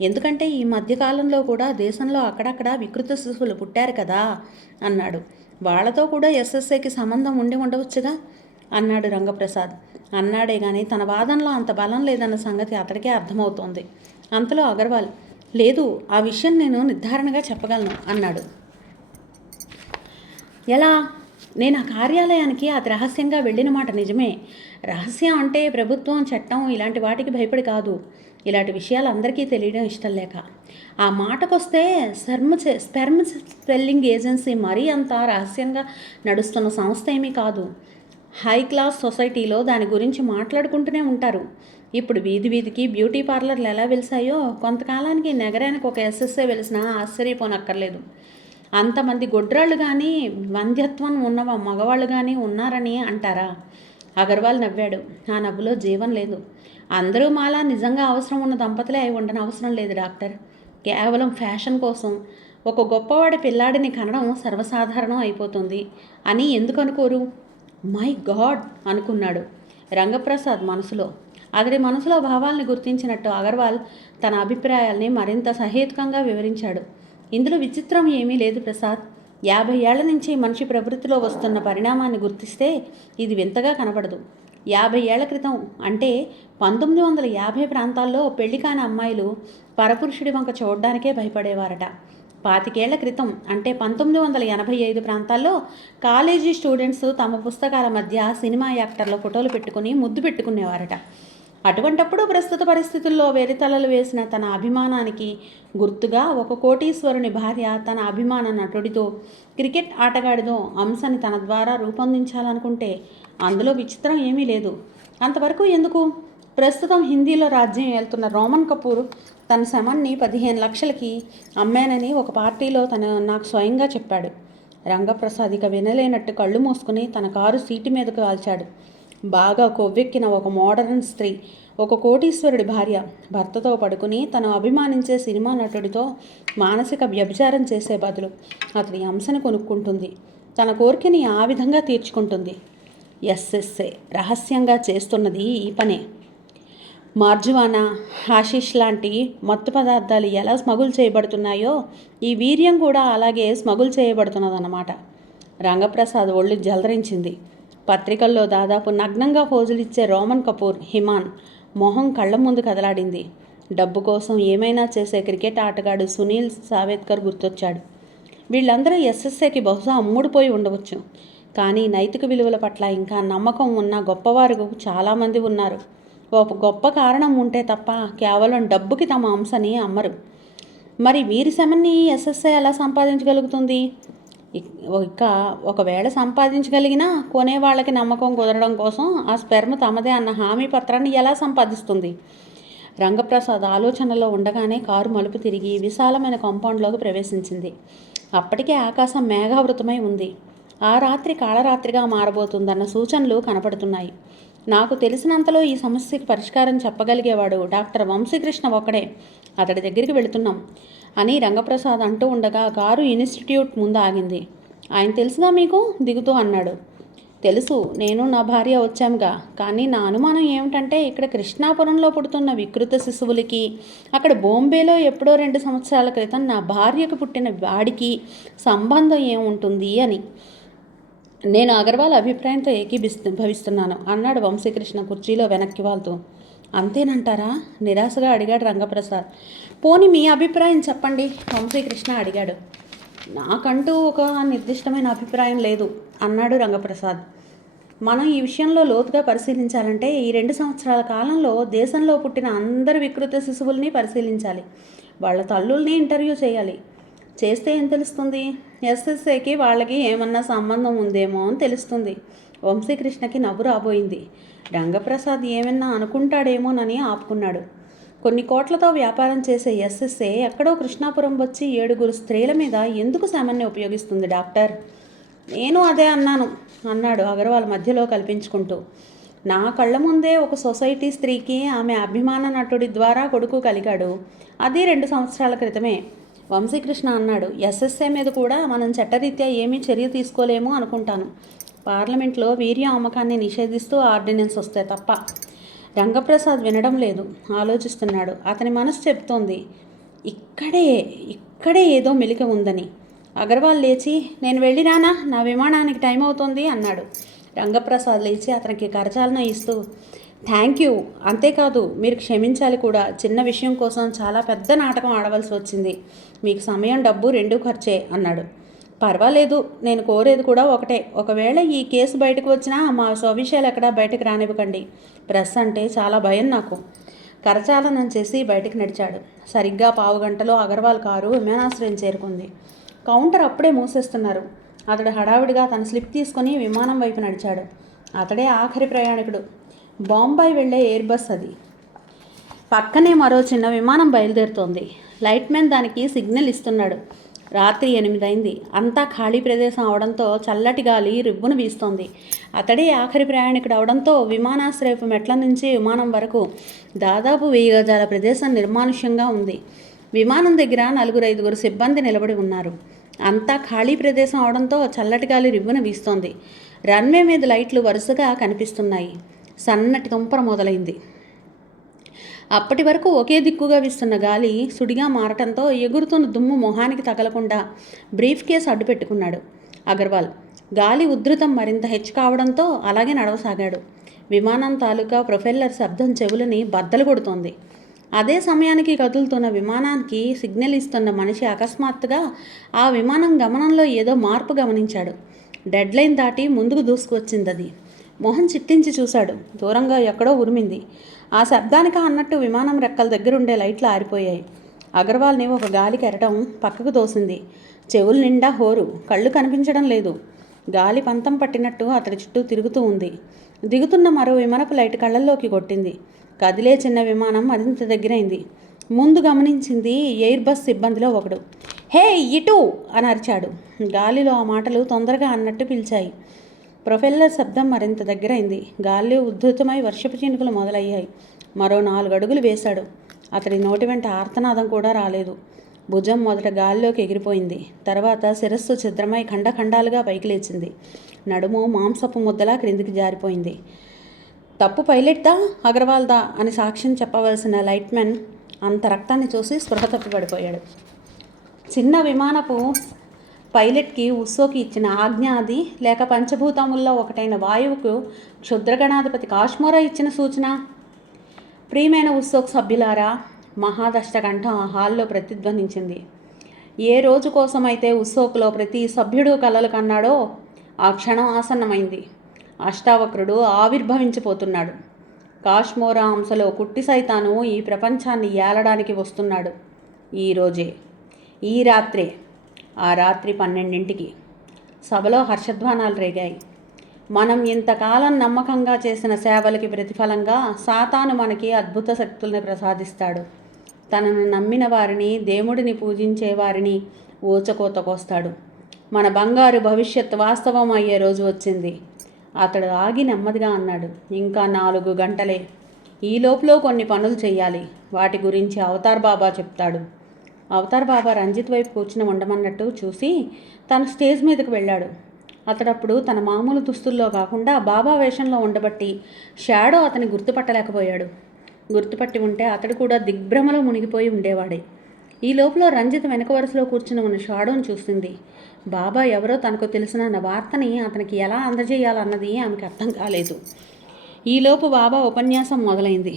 ఎందుకంటే ఈ మధ్యకాలంలో కూడా దేశంలో అక్కడక్కడ వికృత శిశువులు పుట్టారు కదా అన్నాడు. వాళ్లతో కూడా ఎస్ఎస్ఏకి సంబంధం ఉండి ఉండవచ్చుగా అన్నాడు రంగప్రసాద్. అన్నాడే కానీ తన వాదనలో అంత బలం లేదన్న సంగతి అతడికే అర్థమవుతోంది. అంతలో అగర్వాల్, లేదు, ఆ విషయం నేను నిర్ధారణగా చెప్పగలను అన్నాడు. ఎలా? నేను ఆ కార్యాలయానికి అతి రహస్యంగా వెళ్ళిన మాట నిజమే. రహస్యం అంటే ప్రభుత్వం, చట్టం ఇలాంటి వాటికి భయపడి కాదు. ఇలాంటి విషయాలు అందరికీ తెలియడం ఇష్టం లేక. ఆ మాటకొస్తే స్పెర్మ్ స్పెల్లింగ్ ఏజెన్సీ మరీ అంత రహస్యంగా నడుస్తున్న సంస్థ ఏమీ కాదు. హై క్లాస్ సొసైటీలో దాని గురించి మాట్లాడుకుంటూనే ఉంటారు. ఇప్పుడు వీధి వీధికి బ్యూటీ పార్లర్లు ఎలా వెలిసాయో కొంతకాలానికి నగరానికి ఒక ఎస్ఎస్ఏ వెలిసినా ఆశ్చర్యపోనక్కర్లేదు. అంతమంది గొడ్రాళ్ళు కానీ వంధ్యత్వం ఉన్న మగవాళ్ళు కానీ ఉన్నారని అంటారా? అగర్వాల్ నవ్వాడు. ఆ నవ్వులో జీవం లేదు. అందరూ మాలా నిజంగా అవసరం ఉన్న దంపతులే అయి ఉండని అవసరం లేదు డాక్టర్. కేవలం ఫ్యాషన్ కోసం ఒక గొప్పవాడి పిల్లాడిని కనడం సర్వసాధారణం అయిపోతుంది అని ఎందుకు అనుకోరు? మై గాడ్ అనుకున్నాడు రంగప్రసాద్ మనసులో. అతడి మనసులో భావాల్ని గుర్తించినట్టు అగర్వాల్ తన అభిప్రాయాల్ని మరింత సహేతుకంగా వివరించాడు. ఇందులో విచిత్రం ఏమీ లేదు ప్రసాద్. 50 ఏళ్ల నుంచి మనిషి ప్రవృత్తిలో వస్తున్న పరిణామాన్ని గుర్తిస్తే ఇది వింతగా కనబడదు. 50 ఏళ్ల క్రితం అంటే 1950 ప్రాంతాల్లో పెళ్లి కాని అమ్మాయిలు పరపురుషుడి వంక చూడడానికే భయపడేవారట. 25 ఏళ్ల క్రితం అంటే 1985 ప్రాంతాల్లో కాలేజీ స్టూడెంట్స్ తమ పుస్తకాల మధ్య సినిమా యాక్టర్ల ఫోటోలు పెట్టుకుని ముద్దు పెట్టుకునేవారట. అటువంటప్పుడు ప్రస్తుత పరిస్థితుల్లో వెరితలలు వేసిన తన అభిమానానికి గుర్తుగా ఒక కోటీశ్వరుని భార్య తన అభిమాన నటుడితో, క్రికెట్ ఆటగాడితో అంశని తన ద్వారా రూపొందించాలనుకుంటే అందులో విచిత్రం ఏమీ లేదు. అంతవరకు ఎందుకు? ప్రస్తుతం హిందీలో రాజ్యం ఏలుతున్న రోమన్ కపూర్ తన శమన్ని 15 లక్షలకి అమ్మానని ఒక పార్టీలో నాకు స్వయంగా చెప్పాడు. రంగప్రసాద్ ఇక వినలేనట్టు కళ్ళు మూసుకుని తన కారు సీటు మీదకు వాల్చాడు. బాగా కొవ్వెక్కిన ఒక మోడర్న్ స్త్రీ, ఒక కోటీశ్వరుడి భార్య భర్తతో పడుకుని తను అభిమానించే సినిమా నటుడితో మానసిక వ్యభిచారం చేసే బదులు అతని అంశను కొనుక్కుంటుంది. తన కోరికని ఆ విధంగా తీర్చుకుంటుంది. ఎస్ఎస్ఏ రహస్యంగా చేస్తున్నది ఈ పనే. మార్జువానా, హాషిష్ లాంటి మత్తు పదార్థాలు ఎలా స్మగుల్ చేయబడుతున్నాయో ఈ వీర్యం కూడా అలాగే స్మగుల్ చేయబడుతున్నదన్నమాట. రంగప్రసాద్ ఒళ్ళు జలదరించింది. పత్రికల్లో దాదాపు నగ్నంగా పోజులిచ్చే రోమన్ కపూర్, హిమాన్ మొహం కళ్ల ముందు కదలాడింది. డబ్బు కోసం ఏమైనా చేసే క్రికెట్ ఆటగాడు సునీల్ సావేత్కర్ గుర్తొచ్చాడు. వీళ్ళందరూ ఎస్ఎస్ఏకి బహుశా అమ్ముడుపోయి ఉండవచ్చు. కానీ నైతిక విలువల పట్ల ఇంకా నమ్మకం ఉన్న గొప్పవారు చాలామంది ఉన్నారు. ఒక గొప్ప కారణం ఉంటే తప్ప కేవలం డబ్బుకి తమ అంశని అమ్మరు. మరి వీరి శమన్ని ఎస్ఎస్ఏ ఎలా సంపాదించగలుగుతుంది? ఇక ఒకవేళ సంపాదించగలిగినా కొనే వాళ్ళకి నమ్మకం కుదరడం కోసం ఆ స్పెర్మ్ తమదే అన్న హామీ పత్రాన్ని ఎలా సంపాదిస్తుంది? రంగప్రసాద్ ఆలోచనలో ఉండగానే కారు మలుపు తిరిగి విశాలమైన కాంపౌండ్లోకి ప్రవేశించింది. అప్పటికే ఆకాశం మేఘావృతమై ఉంది. ఆ రాత్రి కాళరాత్రిగా మారబోతుందన్న సూచనలు కనపడుతున్నాయి. నాకు తెలిసినంతలో ఈ సమస్యకి పరిష్కారం చెప్పగలిగేవాడు డాక్టర్ వంశీకృష్ణ ఒక్కడే. అతడి దగ్గరికి వెళుతున్నాం అని రంగప్రసాద్ అంటూ ఉండగా కారు ఇన్స్టిట్యూట్ ముందు ఆగింది. ఆయన తెలుసుగా మీకు? దిగుతూ అన్నాడు. తెలుసు, నేను నా భార్య వచ్చాముగా. కానీ నా అనుమానం ఏమిటంటే ఇక్కడ కృష్ణాపురంలో పుడుతున్న వికృత శిశువులకి అక్కడ బాంబేలో ఎప్పుడో 2 సంవత్సరాల క్రితం నా భార్యకు పుట్టిన వాడికి సంబంధం ఏముంటుంది అని. నేను అగర్వాల్ అభిప్రాయంతో భవిస్తున్నాను అన్నాడు వంశీకృష్ణ కుర్చీలో వెనక్కి వాళ్తూ. అంతేనంటారా? నిరాశగా అడిగాడు రంగప్రసాద్. పోనీ మీ అభిప్రాయం చెప్పండి వంశీకృష్ణ అడిగాడు. నాకంటూ ఒక నిర్దిష్టమైన అభిప్రాయం లేదు అన్నాడు రంగప్రసాద్. మనం ఈ విషయంలో లోతుగా పరిశీలించాలంటే ఈ 2 సంవత్సరాల కాలంలో దేశంలో పుట్టిన అందరి వికృత శిశువుల్ని పరిశీలించాలి. వాళ్ళ తల్లుల్ని ఇంటర్వ్యూ చేయాలి. చేస్తే ఏం తెలుస్తుంది? ఎస్ఎస్ఏకి వాళ్ళకి ఏమన్నా సంబంధం ఉందేమో అని తెలుస్తుంది. వంశీకృష్ణకి నవ్వు రాబోయింది. రంగప్రసాద్ ఏమన్నా అనుకుంటాడేమోనని ఆపుకున్నాడు. కొన్ని కోట్లతో వ్యాపారం చేసే ఎస్ఎస్ఏ ఎక్కడో కృష్ణాపురం వచ్చి 7 స్త్రీల మీద ఎందుకు సామాన్య ఉపయోగిస్తుంది డాక్టర్? నేను అదే అన్నాను అన్నాడు అగర్వాల్ మధ్యలో కల్పించుకుంటూ. నా కళ్ళ ముందే ఒక సొసైటీ స్త్రీకి ఆమె అభిమాన నటుడి ద్వారా కొడుకు కలిగాడు. అది 2 సంవత్సరాల క్రితమే. వంశీకృష్ణ అన్నాడు. ఎస్ఎస్ఏ మీద కూడా మనం చట్టరీత్యా ఏమీ చర్య తీసుకోలేము అనుకుంటాను. పార్లమెంట్లో వీర్యం అమ్మకాన్ని నిషేధిస్తూ ఆర్డినెన్స్ వస్తే తప్ప. రంగప్రసాద్ వినడం లేదు, ఆలోచిస్తున్నాడు. అతని మనసు చెప్తోంది ఇక్కడే ఏదో మెలిక ఉందని. అగర్వాల్ లేచి, నేను వెళ్ళిరానా, నా విమానానికి టైం అవుతోంది అన్నాడు. రంగప్రసాద్ లేచి అతనికి కరచాలనం ఇస్తూ, థ్యాంక్ యూ, అంతేకాదు మీరు క్షమించాలి కూడా. చిన్న విషయం కోసం చాలా పెద్ద నాటకం ఆడవలసి వచ్చింది. మీకు సమయం, డబ్బు 2 ఖర్చే అన్నాడు. పర్వాలేదు, నేను కోరేది కూడా ఒకటే. ఒకవేళ ఈ కేసు బయటకు వచ్చినా మా స్వవిషయాలు ఎక్కడా బయటకు రానివ్వకండి. ప్రెస్ అంటే చాలా భయం నాకు. కరచాలనం చేసి బయటికి నడిచాడు. సరిగ్గా 15 గంటలో అగర్వాల్ కారు విమానాశ్రయం చేరుకుంది. కౌంటర్ అప్పుడే మూసేస్తున్నారు. అతడు హడావిడిగా తన స్లిప్ తీసుకుని విమానం వైపు నడిచాడు. అతడే ఆఖరి ప్రయాణికుడు. బాంబాయి వెళ్లే ఎయిర్ బస్ అది. పక్కనే మరో చిన్న విమానం బయలుదేరుతోంది. లైట్మెన్ దానికి సిగ్నల్ ఇస్తున్నాడు. రాత్రి 8 అయింది. అంతా ఖాళీ ప్రదేశం అవడంతో చల్లటి గాలి రిబ్బును వీస్తోంది. అతడే ఆఖరి ప్రయాణికుడు అవడంతో విమానాశ్రయపు మెట్ల నుంచి విమానం వరకు దాదాపు 1000 గజాల ప్రదేశం నిర్మానుష్యంగా ఉంది. విమానం దగ్గర 4-5 సిబ్బంది నిలబడి ఉన్నారు. అంతా ఖాళీ ప్రదేశం అవడంతో చల్లటి గాలి రిబ్బున వీస్తోంది. రన్వే మీద లైట్లు వరుసగా కనిపిస్తున్నాయి. సన్నటి తుంపర మొదలైంది. అప్పటి వరకు ఒకే దిక్కుగా వీస్తున్న గాలి సుడిగా మారటంతో ఎగురుతున్న దుమ్ము మొహానికి తగలకుండా బ్రీఫ్ కేసు అడ్డు పెట్టుకున్నాడు అగర్వాల్. గాలి ఉధృతం మరింత హెచ్చు కావడంతో అలాగే నడవసాగాడు. విమానం తాలూకా ప్రొఫెల్లర్ శబ్దం చెవులని బద్దలు కొడుతోంది. అదే సమయానికి కదులుతున్న విమానానికి సిగ్నల్ ఇస్తున్న మనిషి అకస్మాత్తుగా ఆ విమానం గమనంలో ఏదో మార్పు గమనించాడు. డెడ్లైన్ దాటి ముందుకు దూసుకువచ్చింది అది. మొహం చిట్లించి చూశాడు. దూరంగా ఎక్కడో ఉరిమింది. ఆ శబ్దానికి అన్నట్టు విమానం రెక్కల దగ్గరుండే లైట్లు ఆరిపోయాయి. అగర్వాల్ని ఒక గాలి కెరటం పక్కకు తోసింది. చెవుల నిండా హోరు, కళ్ళు కనిపించడం లేదు. గాలి పంతం పట్టినట్టు అతడి చుట్టూ తిరుగుతూ ఉంది. దిగుతున్న మరో విమానపు లైట్ కళ్ళల్లోకి కొట్టింది. కదిలే చిన్న విమానం మరింత దగ్గరైంది. ముందు గమనించింది ఎయిర్ బస్ సిబ్బందిలో ఒకడు. హే ఇటు అని అరిచాడు. గాలిలో ఆ మాటలు తొందరగా అన్నట్టు పిలిచాయి. ప్రొఫెల్లర్ శబ్దం మరింత దగ్గరైంది. గాలి ఉద్ధృతమై వర్షపు చినుకులు మొదలయ్యాయి. మరో 4 అడుగులు వేశాడు. అతడి నోటి వెంట ఆర్తనాదం కూడా రాలేదు. భుజం మొదట గాలిలోకి ఎగిరిపోయింది. తర్వాత శిరస్సు ఛిద్రమై ఖండఖండాలుగా పైకి లేచింది. నడుము మాంసపు ముద్దలా క్రిందికి జారిపోయింది. తప్పు పైలట్దా అగర్వాల్దా అని సాక్ష్యం చెప్పవలసిన లైట్మెన్ అంత రక్తాన్ని చూసి స్పృహ తప్పి పడిపోయాడు. చిన్న విమానపు పైలట్కి ఉస్సోకి ఇచ్చిన ఆజ్ఞ అది, లేక పంచభూతముల్లో ఒకటైన వాయువుకు క్షుద్రగణాధిపతి కాశ్మోరా ఇచ్చిన సూచన? ప్రియమైన ఉస్సోక్ సభ్యులారా, మహాదష్టకంఠం ఆ హాల్లో ప్రతిధ్వనించింది. ఏ రోజు కోసమైతే ఉస్సోక్లో ప్రతి సభ్యుడు కలలు కన్నాడో ఆ క్షణం ఆసన్నమైంది. అష్టావక్రుడు ఆవిర్భవించిపోతున్నాడు. కాశ్మోరా అంశలో కుట్టి సైతాను ఈ ప్రపంచాన్ని ఏలడానికి వస్తున్నాడు. ఈరోజే, ఈ రాత్రే. ఆ రాత్రి 12ంటికి. సభలో హర్షధ్వానాలు రేగాయి. మనం ఇంతకాలం నమ్మకంగా చేసిన సేవలకి ప్రతిఫలంగా సాతాను మనకి అద్భుత శక్తుల్ని ప్రసాదిస్తాడు. తనను నమ్మిన వారిని, దేవుడిని పూజించే వారిని ఊచకోతకొస్తాడు. మన బంగారు భవిష్యత్ వాస్తవం అయ్యే రోజు వచ్చింది. అతడు ఆగి నెమ్మదిగా అన్నాడు. ఇంకా 4 గంటలే. ఈ లోపులో కొన్ని పనులు చెయ్యాలి. వాటి గురించి అవతార్ బాబా చెప్తాడు. అవతార్ బాబా రంజిత్ వైపు కూర్చుని ఉండమన్నట్టు చూసి తన స్టేజ్ మీదకు వెళ్ళాడు. అతడప్పుడు తన మామూలు దుస్తుల్లో కాకుండా బాబా వేషంలో ఉండబట్టి షాడో అతని గుర్తుపట్టలేకపోయాడు. గుర్తుపట్టి ఉంటే అతడు కూడా దిగ్భ్రమలో మునిగిపోయి ఉండేవాడే. ఈ లోపల రంజిత్ వెనక వరుసలో కూర్చుని ఉన్న షాడోను చూసింది. బాబా ఎవరో తనకు తెలిసిన వార్తని అతనికి ఎలా అందజేయాలన్నది ఆమెకు అర్థం కాలేదు. ఈలోపు బాబా ఉపన్యాసం మొదలైంది.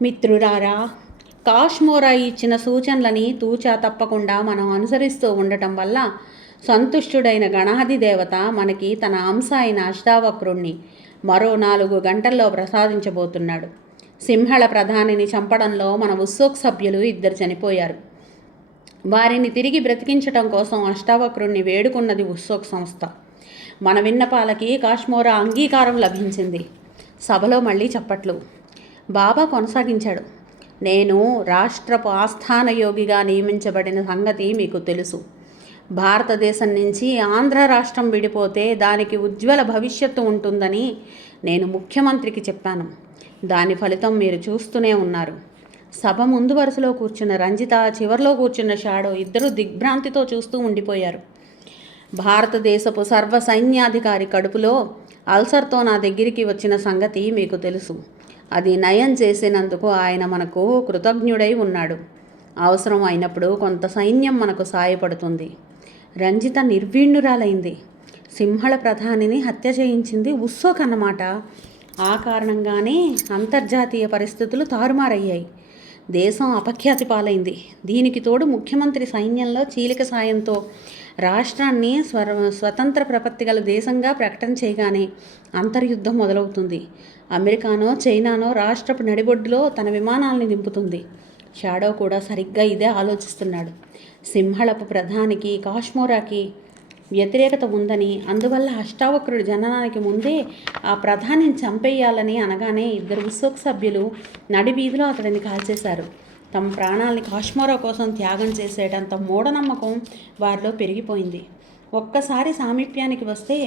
మిత్రులారా, కాశ్మోరా ఇచ్చిన సూచనలని తూచా తప్పకుండా మనం అనుసరిస్తూ ఉండటం వల్ల సంతుష్టుడైన గణాధి దేవత మనకి తన అంశ అయిన అష్టావక్రుణ్ణి మరో 4 గంటల్లో ప్రసాదించబోతున్నాడు. సింహళ ప్రధానిని చంపడంలో మన ఉస్సోక్ సభ్యులు 2 చనిపోయారు. వారిని తిరిగి బ్రతికించటం కోసం అష్టావక్రుణ్ణి వేడుకున్నది ఉస్సోక్ సంస్థ. మన విన్నపాలకి కాశ్మోరా అంగీకారం లభించింది. సభలో మళ్ళీ చప్పట్లు. బాబా కొనసాగించాడు. నేను రాష్ట్రపు ఆస్థాన యోగిగా నియమించబడిన సంగతి మీకు తెలుసు. భారతదేశం నుంచి ఆంధ్ర రాష్ట్రం విడిపోతే దానికి ఉజ్వల భవిష్యత్తు ఉంటుందని నేను ముఖ్యమంత్రికి చెప్పాను. దాని ఫలితం మీరు చూస్తూనే ఉన్నారు. సభ ముందు వరుసలో కూర్చున్న రంజిత, చివరిలో కూర్చున్న షాడో ఇద్దరూ దిగ్భ్రాంతితో చూస్తూ ఉండిపోయారు. భారతదేశపు సర్వ సైన్యాధికారి కడుపులో అల్సర్తో నా దగ్గరికి వచ్చిన సంగతి మీకు తెలుసు. అది నయం చేసినందుకు ఆయన మనకు కృతజ్ఞుడై ఉన్నాడు. అవసరం అయినప్పుడు కొంత సైన్యం మనకు సాయపడుతుంది. రంజిత నిర్వీణురాలైంది. సింహళ ప్రధానిని హత్య చేయించింది ఉస్సోక్ అన్నమాట. ఆ కారణంగానే అంతర్జాతీయ పరిస్థితులు తారుమారయ్యాయి. దేశం అపఖ్యాతి పాలైంది. దీనికి తోడు ముఖ్యమంత్రి సైన్యంలో చీలిక సాయంతో రాష్ట్రాన్ని స్వతంత్ర ప్రపత్తి గల దేశంగా ప్రకటన చేయగానే అంతర్యుద్ధం మొదలవుతుంది. అమెరికానో చైనానో రాష్ట్రపు నడిబొడ్డులో తన విమానాల్ని దింపుతుంది. షాడో కూడా సరిగ్గా ఇదే ఆలోచిస్తున్నాడు. సింహళపు ప్రధానికి కాశ్మోరాకి వ్యతిరేకత ఉందని, అందువల్ల అష్టావక్రుడి జననానికి ముందే ఆ ప్రధానిని చంపేయాలని అనగానే ఇద్దరు ఉస్సోక్ సభ్యులు నడి వీధిలో అతడిని కాల్చేశారు. తమ ప్రాణాలని కాశ్మోరా కోసం త్యాగం చేసేటంత మూఢనమ్మకం వారిలో పెరిగిపోయింది. ఒక్కసారి సామీప్యానికి వస్తే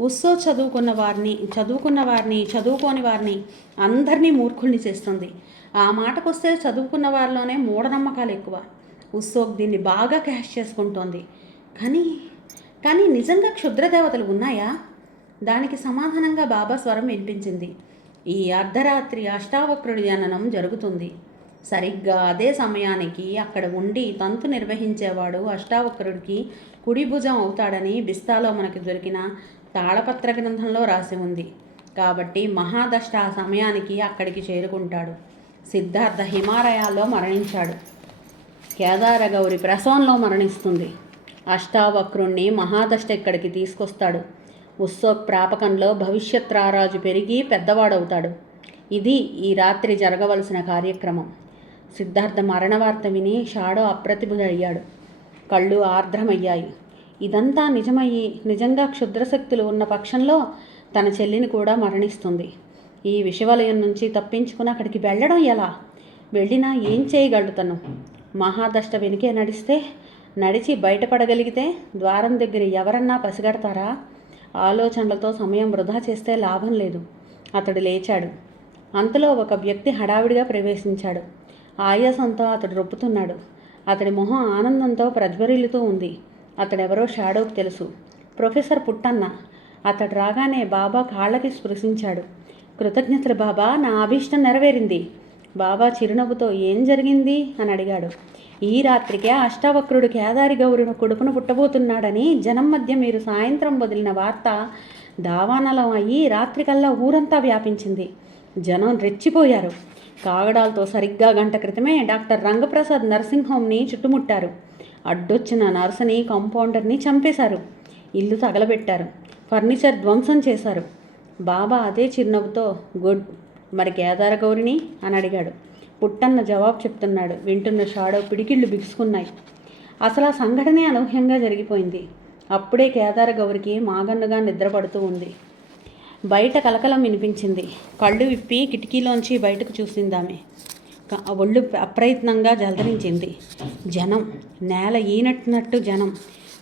ఉస్సో చదువుకున్న వారిని చదువుకోని వారిని అందరినీ మూర్ఖుల్ని చేస్తుంది. ఆ మాటకొస్తే చదువుకున్న వారిలోనే మూఢనమ్మకాలు ఎక్కువ. ఉస్సోక్ దీన్ని బాగా క్యాష్ చేసుకుంటోంది. కానీ నిజంగా క్షుద్రదేవతలు ఉన్నాయా? దానికి సమాధానంగా బాబా స్వరం వినిపించింది. ఈ అర్ధరాత్రి అష్టావక్రుడి జననం జరుగుతుంది. సరిగ్గా అదే సమయానికి అక్కడ ఉండి తంతు నిర్వహించేవాడు అష్టావక్రుడికి కుడి భుజం అవుతాడని బిస్తాలో మనకి దొరికిన తాళపత్ర గ్రంథంలో రాసి ఉంది. కాబట్టి మహాదష్ట ఆ సమయానికి అక్కడికి చేరుకుంటాడు. సిద్ధార్థ హిమాలయాల్లో మరణించాడు. కేదారగౌరి ప్రసవంలో మరణిస్తుంది. అష్టావక్రుణ్ణి మహాదష్ట ఇక్కడికి తీసుకొస్తాడు. ఉస్సోక్ ప్రాపకంలో భవిష్యత్ రారాజు పెరిగి పెద్దవాడవుతాడు. ఇది ఈ రాత్రి జరగవలసిన కార్యక్రమం. సిద్ధార్థ మరణవార్త విని షాడో అప్రతిభుడయ్యాడు. కళ్ళు ఆర్ద్రమయ్యాయి. ఇదంతా నిజంగా క్షుద్రశక్తులు ఉన్న పక్షంలో తన చెల్లిని కూడా మరణిస్తుంది. ఈ విషవలయం నుంచి తప్పించుకుని అక్కడికి వెళ్ళడం ఎలా? వెళ్ళినా ఏం చేయగలడు తను? మహాదష్ట వెనుకే నడిచి బయటపడగలిగితే ద్వారం దగ్గర ఎవరన్నా పసిగడతారా? ఆలోచనలతో సమయం వృధా చేస్తే లాభం లేదు. అతడు లేచాడు. అంతలో ఒక వ్యక్తి హడావిడిగా ప్రవేశించాడు. ఆయాసంతో అతడు రొప్పుతున్నాడు. అతడి మొహం ఆనందంతో ప్రజ్వరిల్లుతూ ఉంది. అతడెవరో షాడోకు తెలుసు. ప్రొఫెసర్ పుట్టన్న. అతడు రాగానే బాబా కాళ్ళకి స్పృశించాడు. కృతజ్ఞతలు బాబా, నా అభీష్టం నెరవేరింది. బాబా చిరునవ్వుతో ఏం జరిగింది అని అడిగాడు. ఈ రాత్రికే అష్టావక్రుడు కేదారి గౌరును కొడుకును పుట్టబోతున్నాడని జనం మధ్య మీరు సాయంత్రం వదిలిన వార్త దావానలం అయ్యి రాత్రికల్లా ఊరంతా వ్యాపించింది. జనం రెచ్చిపోయారు. కాగడాలతో సరిగ్గా గంట క్రితమే డాక్టర్ రంగప్రసాద్ నర్సింగ్ హోమ్ని చుట్టుముట్టారు. అడ్డొచ్చిన నర్సుని, కాంపౌండర్ని చంపేశారు. ఇల్లు తగలబెట్టారు. ఫర్నిచర్ ధ్వంసం చేశారు. బాబా అదే చిరునవ్వుతో గుడ్, మరి కేదార గౌరిని అని అడిగాడు. పుట్టన్న జవాబు చెప్తున్నాడు. వింటున్న షాడో పిడికిళ్ళు బిగుసుకున్నాయి. అసలు ఆ సంఘటనే అనూహ్యంగా జరిగిపోయింది. అప్పుడే కేదార గౌరికి మాగన్నుగా నిద్రపడుతూ ఉంది. బయట కలకలం వినిపించింది. కళ్ళు విప్పి కిటికీలోంచి బయటకు చూసిందామె. ఒళ్ళు అప్రయత్నంగా జలధరించింది. జనం, నేల ఈనట్టినట్టు జనం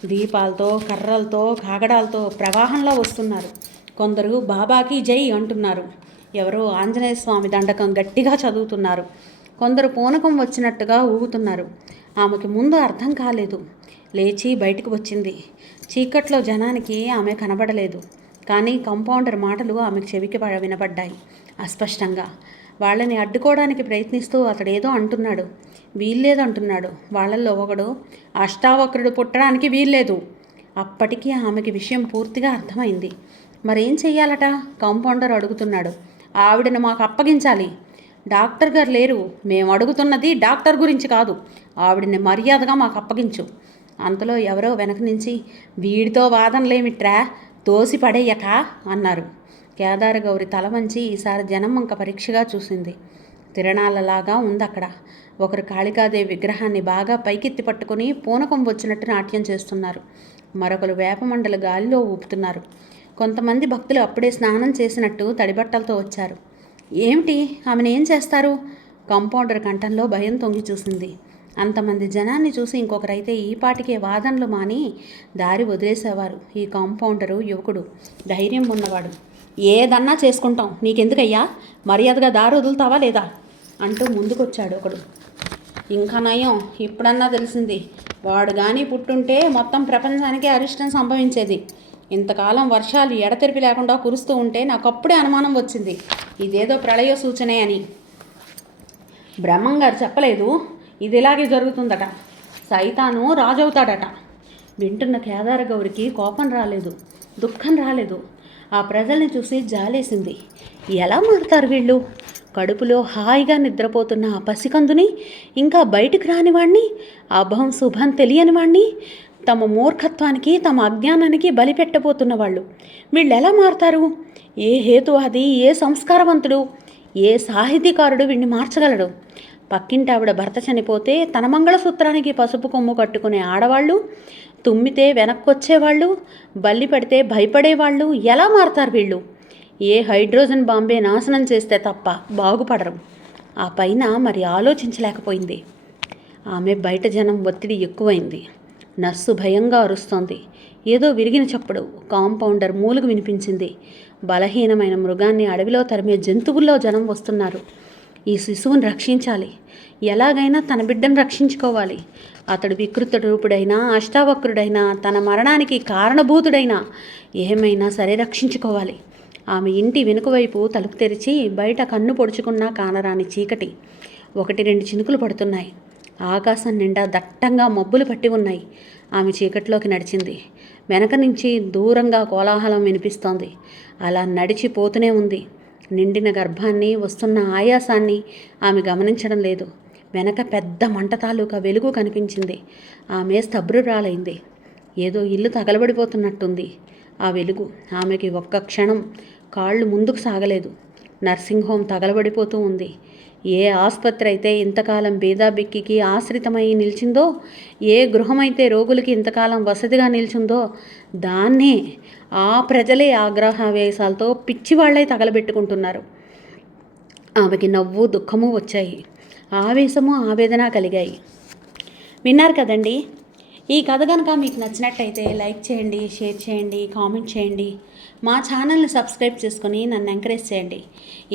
దీపాలతో, కర్రలతో, కాగడాలతో ప్రవాహంలో వస్తున్నారు. కొందరు బాబాకి జై అంటున్నారు. ఎవరో ఆంజనేయ స్వామి దండకం గట్టిగా చదువుతున్నారు. కొందరు పూనకం వచ్చినట్టుగా ఊగుతున్నారు. ఆమెకి ముందు అర్థం కాలేదు. లేచి బయటకు వచ్చింది. చీకట్లో జనానికి ఆమె కనబడలేదు. కానీ కాంపౌండర్ మాటలు ఆమెకు చెవికి వినపడ్డాయి అస్పష్టంగా. వాళ్ళని అడ్డుకోవడానికి ప్రయత్నిస్తూ అతడేదో అంటున్నాడు. వీల్లేదంటున్నాడు. వాళ్ళల్లో ఒకడు అష్టావక్రుడు పుట్టడానికి వీల్లేదు. అప్పటికీ ఆమెకి విషయం పూర్తిగా అర్థమైంది. మరేం చెయ్యాలట? కాంపౌండర్ అడుగుతున్నాడు. ఆవిడను మాకు అప్పగించాలి. డాక్టర్ గారు లేరు. మేము అడుగుతున్నది డాక్టర్ గురించి కాదు. ఆవిడని మర్యాదగా మాకు అప్పగించు. అంతలో ఎవరో వెనక నుంచి వీడితో వాదనలేమిట్రా, తోసి పడేయక అన్నారు. కేదార గౌరి తల వంచి ఈసారి జనం వంక పరీక్షగా చూసింది. తిరణాలలాగా ఉందక్కడ. ఒకరు కాళికాదేవి విగ్రహాన్ని బాగా పైకెత్తి పట్టుకుని పూనకం వచ్చినట్టు నాట్యం చేస్తున్నారు. మరొకరు వేపమండలు గాలిలో ఊపుతున్నారు. కొంతమంది భక్తులు అప్పుడే స్నానం చేసినట్టు తడిబట్టలతో వచ్చారు. ఏమిటి, ఆమెను ఏం చేస్తారు? కాంపౌండర్ కంఠంలో భయం తొంగి చూసింది. అంతమంది జనాన్ని చూసి ఇంకొకరైతే ఈ పాటికే వాదనలు మాని దారి వదిలేసేవారు. ఈ కాంపౌండరు యువకుడు ధైర్యం ఉన్నవాడు. ఏదన్నా చేసుకుంటాం, నీకెందుకయ్యా, మర్యాదగా దారి వదులుతావా లేదా అంటూ ముందుకొచ్చాడు ఒకడు. ఇంకా నయం, ఇప్పుడన్నా తెలిసింది. వాడు కానీ పుట్టుంటే మొత్తం ప్రపంచానికే అరిష్టం సంభవించేది. ఇంతకాలం వర్షాలు ఎడతెరిపి లేకుండా కురుస్తూ ఉంటే నాకు అప్పుడే అనుమానం వచ్చింది ఇదేదో ప్రళయ సూచనే అని. బ్రహ్మంగారు చెప్పలేదు ఇది ఇలాగే జరుగుతుందట, సైతాను రాజవుతాడట. వింటున్న కేదార గౌరికి కోపం రాలేదు, దుఃఖం రాలేదు. ఆ ప్రజల్ని చూసి జాలేసింది. ఎలా మారుతారు వీళ్ళు? కడుపులో హాయిగా నిద్రపోతున్న ఆ పసికందుని, ఇంకా బయటికి రానివాణ్ణి, అభం శుభం తెలియని వాణ్ణి, తమ మూర్ఖత్వానికి తమ అజ్ఞానానికి బలిపెట్టబోతున్న వాళ్ళు వీళ్ళు ఎలా మారుతారు? ఏ హేతువాది, ఏ సంస్కారవంతుడు, ఏ సాహితీకారుడు వీడిని మార్చగలడు? పక్కింటి ఆవిడ భర్త చనిపోతే తన మంగళసూత్రానికి పసుపు కొమ్ము కట్టుకునే ఆడవాళ్ళు, తుమ్మితే వెనక్కొచ్చేవాళ్ళు, బల్లి పెడితే భయపడేవాళ్ళు ఎలా మారుతారు వీళ్ళు? ఏ హైడ్రోజన్ బాంబే నాశనం చేస్తే తప్ప బాగుపడరు. ఆ పైన మరి ఆలోచించలేకపోయింది. ఆమె బయట జనం ఒత్తిడి ఎక్కువైంది. నర్సు భయంగా అరుస్తోంది. ఏదో విరిగిన చప్పుడు కాంపౌండర్ మూలుగు వినిపించింది. బలహీనమైన మృగాన్ని అడవిలో తరిమే జంతువుల్లో జనం వస్తున్నారు. ఈ శిశువుని రక్షించాలి, ఎలాగైనా తన బిడ్డను రక్షించుకోవాలి. అతడు వికృత రూపుడైనా, అష్టావక్రుడైనా, తన మరణానికి కారణభూతుడైనా ఏమైనా సరే రక్షించుకోవాలి. ఆమె ఇంటి వెనుకవైపు తలుపు తెరిచి బయట కన్ను పొడుచుకున్నా కానరాని చీకటి. 1-2 చినుకులు పడుతున్నాయి. ఆకాశం నిండా దట్టంగా మబ్బులు పట్టి ఉన్నాయి. ఆమె చీకట్లోకి నడిచింది. వెనక నుంచి దూరంగా కోలాహలం వినిపిస్తోంది. అలా నడిచిపోతూనే ఉంది. నిండిన గర్భాన్ని, వస్తున్న ఆయాసాన్ని ఆమె గమనించడం లేదు. వెనక పెద్ద మంట తాలూకా వెలుగు కనిపించింది. ఆమె స్తబ్రురాలైంది. ఏదో ఇల్లు తగలబడిపోతున్నట్టుంది ఆ వెలుగు. ఆమెకి ఒక్క క్షణం కాళ్ళు ముందుకు సాగలేదు. నర్సింగ్ హోమ్ తగలబడిపోతూ ఉంది. ఏ ఆసుపత్రి అయితే ఇంతకాలం బీదాబిక్కికి ఆశ్రితమై నిలిచిందో, ఏ గృహమైతే రోగులకి ఇంతకాలం వసతిగా నిలిచిందో, దాన్నే ఆ ప్రజలే ఆగ్రహావేశాలతో పిచ్చివాళ్లే తగలబెట్టుకుంటున్నారు. ఆమెకి నవ్వు దుఃఖము వచ్చాయి, ఆవేశము ఆవేదన కలిగాయి. విన్నారు కదండి. ఈ కథ కనుక మీకు నచ్చినట్టయితే లైక్ చేయండి, షేర్ చేయండి, కామెంట్ చేయండి. మా ఛానల్ని సబ్స్క్రైబ్ చేసుకొని నన్ను ఎంకరేజ్ చేయండి.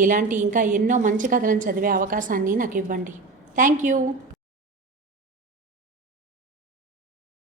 ఇలాంటి ఇంకా ఎన్నో మంచి కథలను చదివే అవకాశాన్ని నాకు ఇవ్వండి. Thank you.